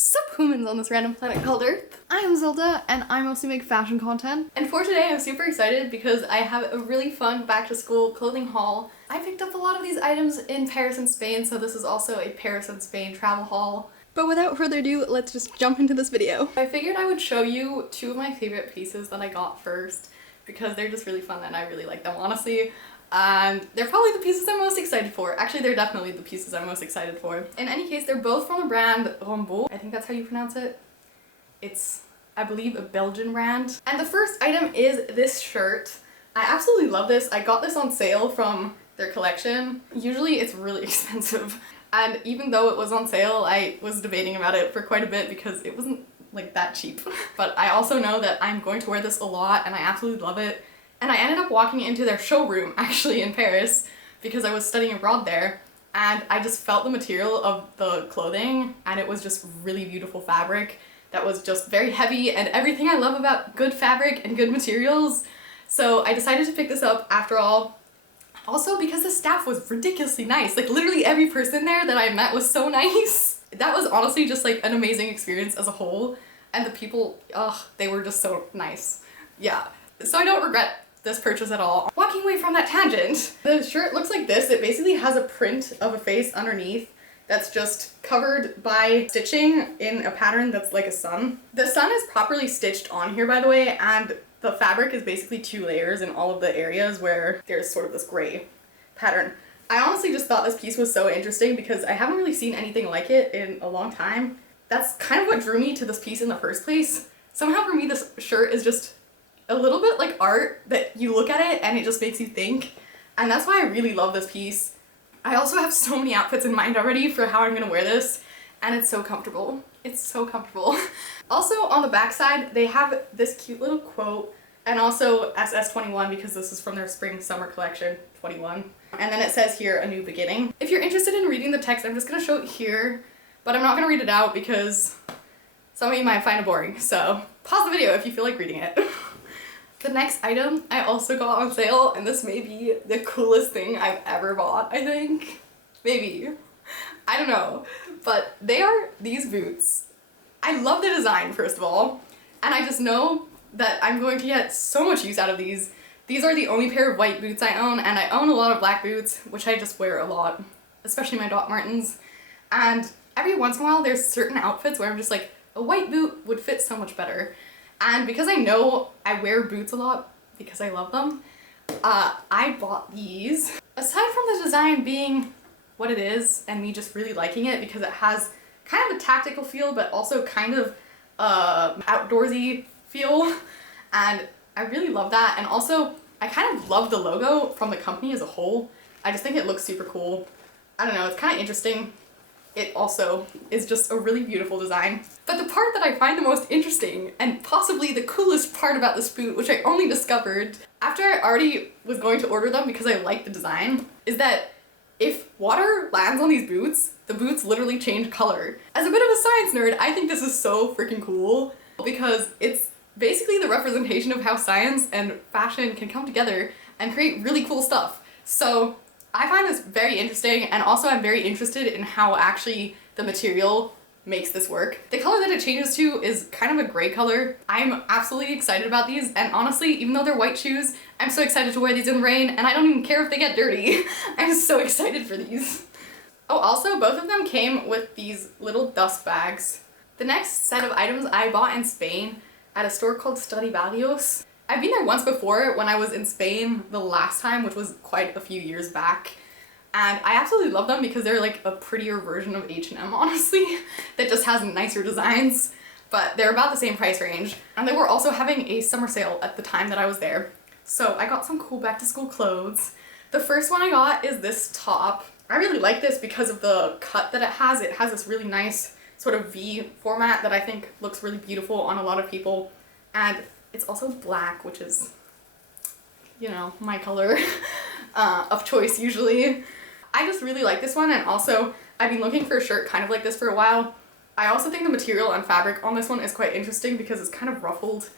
Sup humans on this random planet called Earth. I am Zelda and I mostly make fashion content. And for today I'm super excited because I have a really fun back to school clothing haul. I picked up a lot of these items in Paris and Spain, so this is also a Paris and Spain travel haul. But without further ado, let's just jump into this video. I figured I would show you two of my favorite pieces that I got first because they're just really fun and I really like them, honestly. And they're probably the pieces I'm most excited for. Actually, they're definitely the pieces I'm most excited for. In any case, they're both from the brand Rombo. I think that's how you pronounce it. It's, I believe, a Belgian brand. And the first item is this shirt. I absolutely love this. I got this on sale from their collection. Usually it's really expensive. And even though it was on sale, I was debating about it for quite a bit because it wasn't like that cheap. But I also know that I'm going to wear this a lot and I absolutely love it. And I ended up walking into their showroom actually in Paris because I was studying abroad there, and I just felt the material of the clothing and it was just really beautiful fabric that was just very heavy and everything I love about good fabric and good materials. So I decided to pick this up after all. Also because the staff was ridiculously nice. Like literally every person there that I met was so nice. That was honestly just like an amazing experience as a whole, and the people, they were just so nice. Yeah, so I don't regret this purchase at all. Walking away from that tangent, the shirt looks like this. It basically has a print of a face underneath that's just covered by stitching in a pattern that's like a sun. The sun is properly stitched on here, by the way, and the fabric is basically two layers in all of the areas where there's sort of this gray pattern. I honestly just thought this piece was so interesting because I haven't really seen anything like it in a long time. That's kind of what drew me to this piece in the first place. Somehow for me this shirt is just a little bit like art that you look at it and it just makes you think, and that's why I really love this piece. I also have so many outfits in mind already for how I'm gonna wear this, and it's so comfortable. It's so comfortable. Also on the back side they have this cute little quote, and also SS21 because this is from their spring summer collection 21, and then it says here, a new beginning. If you're interested in reading the text, I'm just gonna show it here, but I'm not gonna read it out because some of you might find it boring, so pause the video if you feel like reading it. The next item I also got on sale, and this may be the coolest thing I've ever bought, I think. Maybe. I don't know. But they are these boots. I love the design, first of all, and I just know that I'm going to get so much use out of these. These are the only pair of white boots I own, and I own a lot of black boots, which I just wear a lot, especially my Doc Martens. And every once in a while there's certain outfits where I'm just like, a white boot would fit so much better. And because I know I wear boots a lot because I love them, I bought these. Aside from the design being what it is and me just really liking it because it has kind of a tactical feel but also kind of outdoorsy feel, and I really love that. And also I kind of love the logo from the company as a whole. I just think it looks super cool. I don't know, it's kind of interesting. It also is just a really beautiful design. But the part that I find the most interesting and possibly the coolest part about this boot, which I only discovered after I already was going to order them because I like the design, is that if water lands on these boots, the boots literally change color. As a bit of a science nerd, I think this is so freaking cool because it's basically the representation of how science and fashion can come together and create really cool stuff. So I find this very interesting, and also I'm very interested in how actually the material makes this work. The color that it changes to is kind of a gray color. I'm absolutely excited about these, and honestly, even though they're white shoes, I'm so excited to wear these in the rain, and I don't even care if they get dirty. I'm so excited for these. Oh, also both of them came with these little dust bags. The next set of items I bought in Spain at a store called Stradivarius. I've been there once before when I was in Spain the last time, which was quite a few years back. And I absolutely love them because they're like a prettier version of H&M, honestly, that just has nicer designs, but they're about the same price range. And they were also having a summer sale at the time that I was there. So I got some cool back to school clothes. The first one I got is this top. I really like this because of the cut that it has. It has this really nice sort of V format that I think looks really beautiful on a lot of people. And it's also black, which is, you know, my color of choice usually. I just really like this one, and also I've been looking for a shirt kind of like this for a while. I also think the material and fabric on this one is quite interesting because it's kind of ruffled,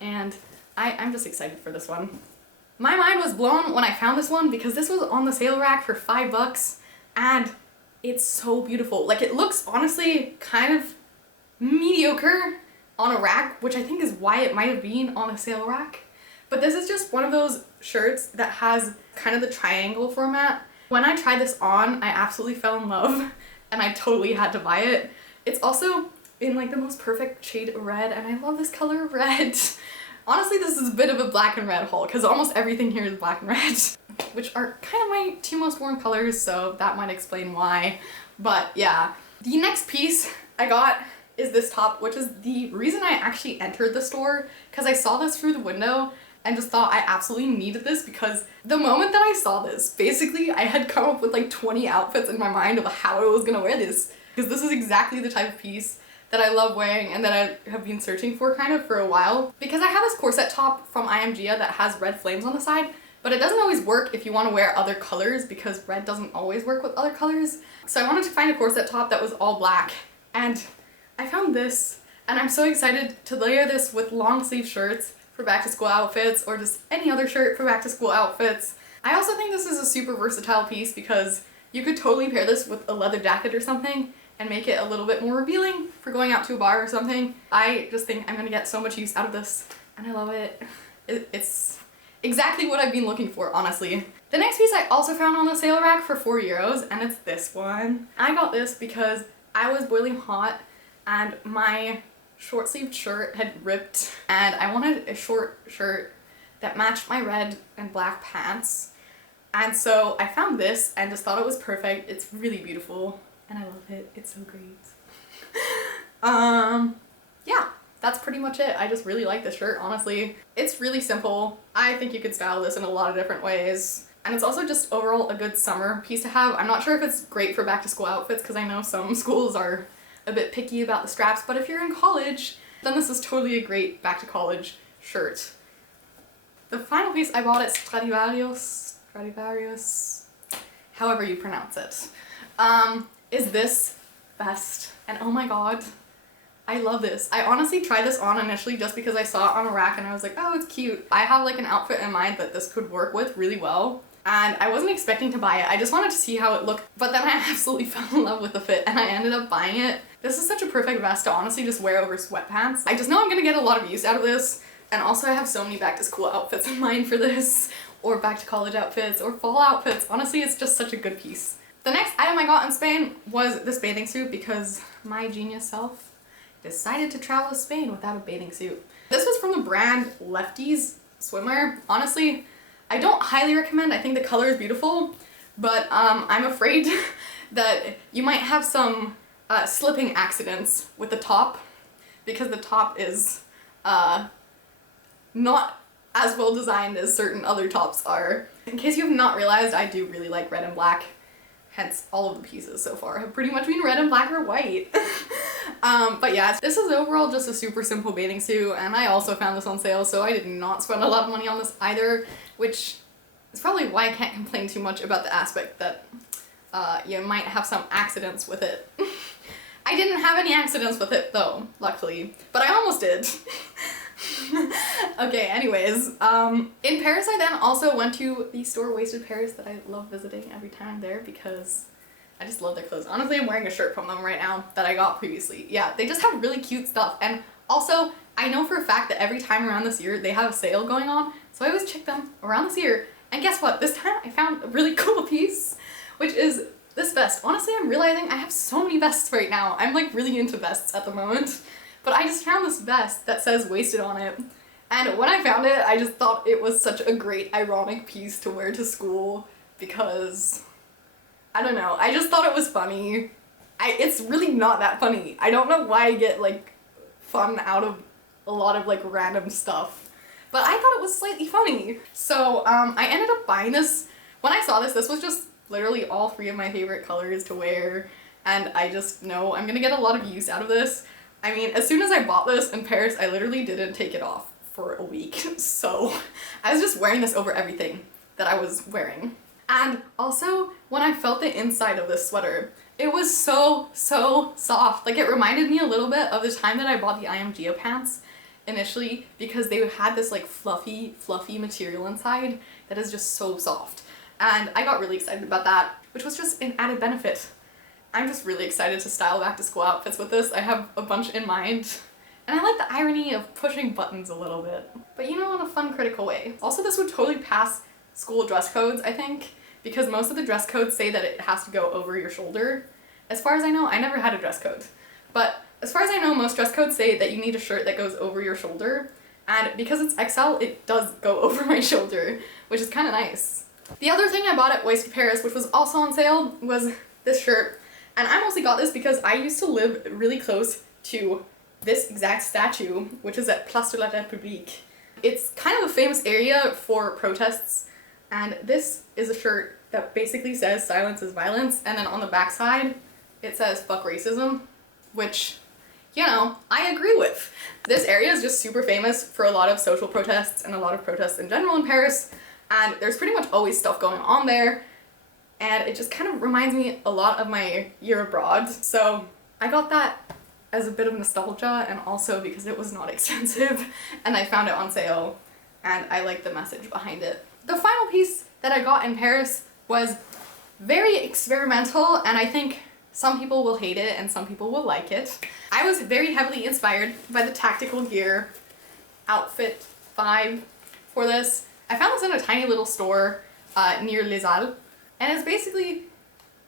and I'm just excited for this one. My mind was blown when I found this one because this was on the sale rack for $5, and it's so beautiful. Like, it looks honestly kind of mediocre on a rack, which I think is why it might have been on a sale rack. But this is just one of those shirts that has kind of the triangle format. When I tried this on, I absolutely fell in love and I totally had to buy it. It's also in like the most perfect shade of red, and I love this color of red. Honestly, this is a bit of a black and red haul because almost everything here is black and red, which are kind of my two most worn colors, so that might explain why. But yeah, the next piece I got is this top, which is the reason I actually entered the store, because I saw this through the window and just thought I absolutely needed this, because the moment that I saw this, basically I had come up with like 20 outfits in my mind of how I was gonna wear this, because this is exactly the type of piece that I love wearing and that I have been searching for kind of for a while. Because I have this corset top from IMGA that has red flames on the side, but it doesn't always work if you want to wear other colors, because red doesn't always work with other colors. So I wanted to find a corset top that was all black, and I found this, and I'm so excited to layer this with long sleeve shirts for back to school outfits, or just any other shirt for back to school outfits. I also think this is a super versatile piece because you could totally pair this with a leather jacket or something and make it a little bit more revealing for going out to a bar or something. I just think I'm gonna get so much use out of this, and I love it. It's exactly what I've been looking for, honestly. The next piece I also found on the sale rack for €4, and it's this one. I got this because I was boiling hot and my short sleeved shirt had ripped, and I wanted a short shirt that matched my red and black pants. And so I found this and just thought it was perfect. It's really beautiful and I love it. It's so great. Yeah, that's pretty much it. I just really like this shirt, honestly. It's really simple. I think you could style this in a lot of different ways. And it's also just overall a good summer piece to have. I'm not sure if it's great for back to school outfits, because I know some schools are a bit picky about the straps, but if you're in college, then this is totally a great back to college shirt. The final piece I bought at Stradivarius, however you pronounce it, is this vest. And oh my god, I love this. I honestly tried this on initially just because I saw it on a rack and I was like, oh, it's cute. I have like an outfit in mind that this could work with really well. And I wasn't expecting to buy it. I just wanted to see how it looked, but then I absolutely fell in love with the fit and I ended up buying it. This is such a perfect vest to honestly just wear over sweatpants. I just know I'm gonna get a lot of use out of this, and also I have so many back to school outfits in mind for this, or back to college outfits, or fall outfits. Honestly, it's just such a good piece. The next item I got in Spain was this bathing suit because my genius self decided to travel to Spain without a bathing suit. This was from the brand Lefties swimwear. Honestly, I don't highly recommend. I think the color is beautiful, but I'm afraid that you might have some slipping accidents with the top, because the top is not as well designed as certain other tops are. In case you have not realized, I do really like red and black, hence all of the pieces so far have pretty much been red and black or white. But yeah, this is overall just a super simple bathing suit, and I also found this on sale, so I did not spend a lot of money on this either, which is probably why I can't complain too much about the aspect that you might have some accidents with it. I didn't have any accidents with it though, luckily, but I almost did. Okay, anyways, in Paris I then also went to the store Wasted Paris that I love visiting every time I'm there because I just love their clothes. Honestly, I'm wearing a shirt from them right now that I got previously. Yeah, they just have really cute stuff, and also I know for a fact that every time around this year they have a sale going on, so I always check them around this year. And guess what? This time I found a really cool piece, which is this vest. Honestly, I'm realizing I have so many vests right now. I'm like really into vests at the moment. But I just found this vest that says Wasted on it. And when I found it, I just thought it was such a great ironic piece to wear to school because, I don't know, I just thought it was funny. It's really not that funny. I don't know why I get like fun out of a lot of like random stuff. But I thought it was slightly funny. So I ended up buying this. When I saw this, this was just literally all three of my favorite colors to wear. And I just know I'm gonna get a lot of use out of this. I mean, as soon as I bought this in Paris, I literally didn't take it off for a week. So I was just wearing this over everything that I was wearing. And also, when I felt the inside of this sweater, it was so soft. Like, it reminded me a little bit of the time that I bought the IMGA pants initially, because they had this like fluffy material inside that is just so soft. And I got really excited about that, which was just an added benefit I'm just really excited to style back to school outfits with this. I have a bunch in mind. And I like the irony of pushing buttons a little bit, but you know, in a fun, critical way. Also, this would totally pass school dress codes, I think, because most of the dress codes say that it has to go over your shoulder. As far as I know, I never had a dress code, but as far as I know, most dress codes say that you need a shirt that goes over your shoulder, and because it's XL, it does go over my shoulder, which is kind of nice. The other thing I bought at Waist Paris, which was also on sale, was this shirt, and I mostly got this because I used to live really close to this exact statue, which is at Place de la République. It's kind of a famous area for protests, and this is a shirt that basically says silence is violence, and then on the back side it says fuck racism, which, you know, I agree with. This area is just super famous for a lot of social protests and a lot of protests in general in Paris, and there's pretty much always stuff going on there, and it just kind of reminds me a lot of my year abroad. So I got that as a bit of nostalgia, and also because it was not expensive and I found it on sale and I like the message behind it. The final piece that I got in Paris was very experimental, and I think some people will hate it and some people will like it. I was very heavily inspired by the Tactical Gear outfit vibe for this. I found this in a tiny little store near Les Halles, and it's basically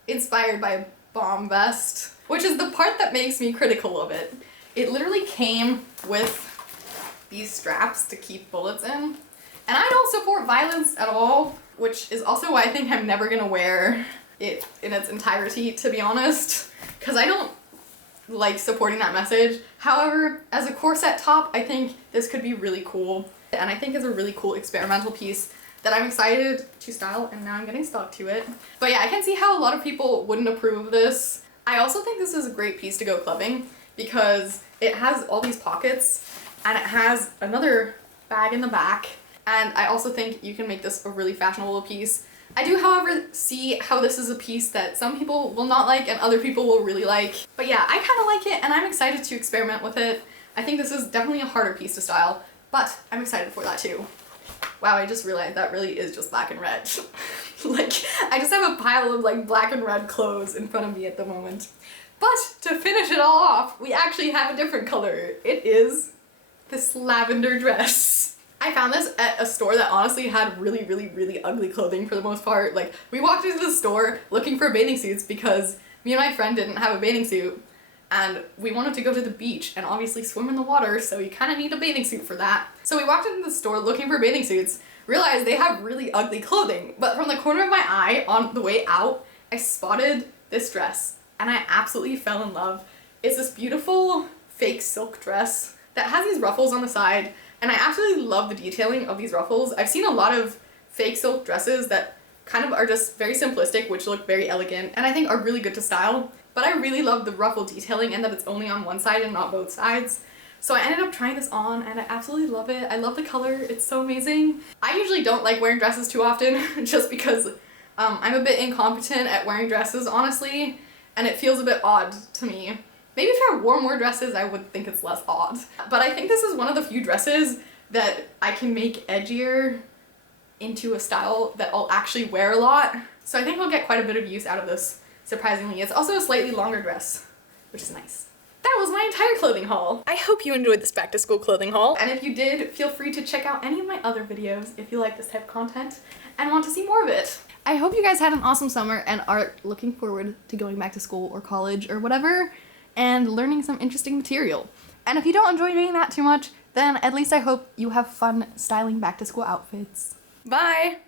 inspired by a bomb vest, which is the part that makes me critical of it. It literally came with these straps to keep bullets in, and I don't support violence at all, which is also why I think I'm never gonna wear it in its entirety, to be honest, because I don't like supporting that message. However, as a corset top, I think this could be really cool, and I think it's a really cool experimental piece that I'm excited to style, and now I'm getting stuck to it. But yeah, I can see how a lot of people wouldn't approve of this. I also think this is a great piece to go clubbing because it has all these pockets and it has another bag in the back, and I also think you can make this a really fashionable piece. I do, however, see how this is a piece that some people will not like and other people will really like. But yeah, I kind of like it and I'm excited to experiment with it. I think this is definitely a harder piece to style, but I'm excited for that too. Wow, I just realized that really is just black and red. Like, I just have a pile of like black and red clothes in front of me at the moment. But to finish it all off, we actually have a different color. It is this lavender dress. I found this at a store that honestly had really, really, really ugly clothing for the most part. Like, we walked into the store looking for bathing suits because me and my friend didn't have a bathing suit, and we wanted to go to the beach and obviously swim in the water, so you kind of need a bathing suit for that. So we walked into the store looking for bathing suits, realized they have really ugly clothing, but from the corner of my eye on the way out, I spotted this dress and I absolutely fell in love. It's this beautiful fake silk dress that has these ruffles on the side, and I absolutely love the detailing of these ruffles. I've seen a lot of fake silk dresses that kind of are just very simplistic, which look very elegant and I think are really good to style. But I really love the ruffle detailing and that it's only on one side and not both sides. So I ended up trying this on and I absolutely love it. I love the color, it's so amazing. I usually don't like wearing dresses too often just because I'm a bit incompetent at wearing dresses, honestly, and it feels a bit odd to me. Maybe if I wore more dresses, I would think it's less odd. But I think this is one of the few dresses that I can make edgier into a style that I'll actually wear a lot. So I think I'll get quite a bit of use out of this. Surprisingly, it's also a slightly longer dress, which is nice. That was my entire clothing haul. I hope you enjoyed this back to school clothing haul. And if you did, feel free to check out any of my other videos if you like this type of content and want to see more of it. I hope you guys had an awesome summer and are looking forward to going back to school or college or whatever and learning some interesting material. And if you don't enjoy doing that too much, then at least I hope you have fun styling back to school outfits. Bye!